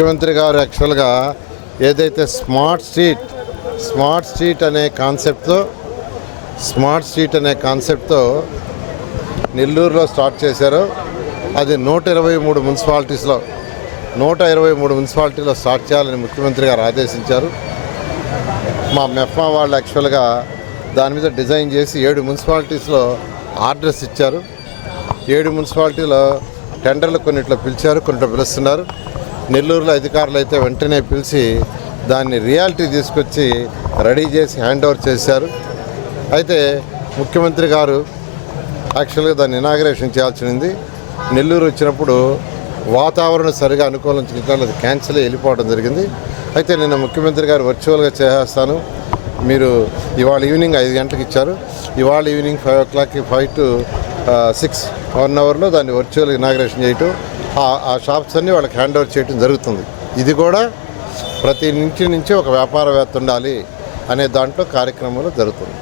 ముఖ్యమంత్రి గారు యాక్చువల్గా ఏదైతే స్మార్ట్ స్ట్రీట్ అనే కాన్సెప్ట్తో నెల్లూరులో స్టార్ట్ చేశారో అది 123 మున్సిపాలిటీలో స్టార్ట్ చేయాలని ముఖ్యమంత్రి గారు ఆదేశించారు. మా మెఫ్మా వాళ్ళు యాక్చువల్గా దాని మీద డిజైన్ చేసి 7 మున్సిపాలిటీస్లో ఆర్డర్స్ ఇచ్చారు. 7 మున్సిపాలిటీలో టెండర్లు కొన్నిట్లో పిలిచారు, కొన్నిట్లో పిలుస్తున్నారు. నెల్లూరులో అధికారులు అయితే వెంటనే పిలిచి దాన్ని రియాలిటీ తీసుకొచ్చి రెడీ చేసి హ్యాండ్ ఓవర్ చేశారు. అయితే ముఖ్యమంత్రి గారు యాక్చువల్గా దాన్ని ఇనాగరేషన్ చేయాల్సింది. నెల్లూరు వచ్చినప్పుడు వాతావరణం సరిగా అనుకూలించడం అది క్యాన్సిల్ వెళ్ళిపోవడం జరిగింది. అయితే నిన్న ముఖ్యమంత్రి గారు వర్చువల్గా చేసేస్తాను, మీరు ఇవాళ ఈవినింగ్ 5 గంటలకు ఇచ్చారు, ఇవాళ ఈవినింగ్ 5 o'clockకి 5 to 6 1 hourలో దాన్ని వర్చువల్ ఇనాగరేషన్ చేయటం, ఆ షాప్స్ అన్నీ వాళ్ళకి హ్యాండ్ ఓవర్ చేయడం జరుగుతుంది. ఇది కూడా ప్రతి ఇంటి నుంచి ఒక వ్యాపారవేత్త ఉండాలి అనే దాంట్లో కార్యక్రమంలో జరుగుతుంది.